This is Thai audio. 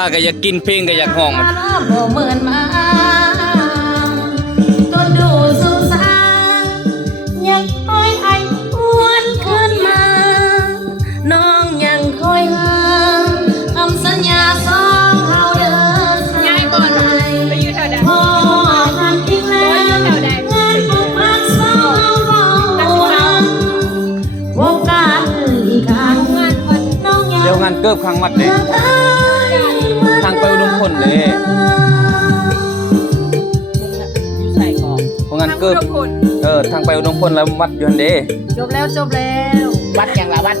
มาก็อยากกินเพลงก็อยากห้องมัน บ่เหมือนมาต้นดูสุสานยังคอยไอ้หวนขึ้นมาน้องยังคอยหาคำสัญญาสองเฮาเดินสายไปอยู่แถวใดพอกันอีกแล้วงานผูกพันสองเฮาโอกาสอีกครั้งน้องยัง เดี๋ยวงานเกิบข้างวัดเด้ทางไปอุดมพลเด้ อยู่ใส่กอง เพราะงานเกิบทางไปอุดมพลแล้ววัดอยู่หั่นเด้ จบแล้ว วัดอย่างละวัด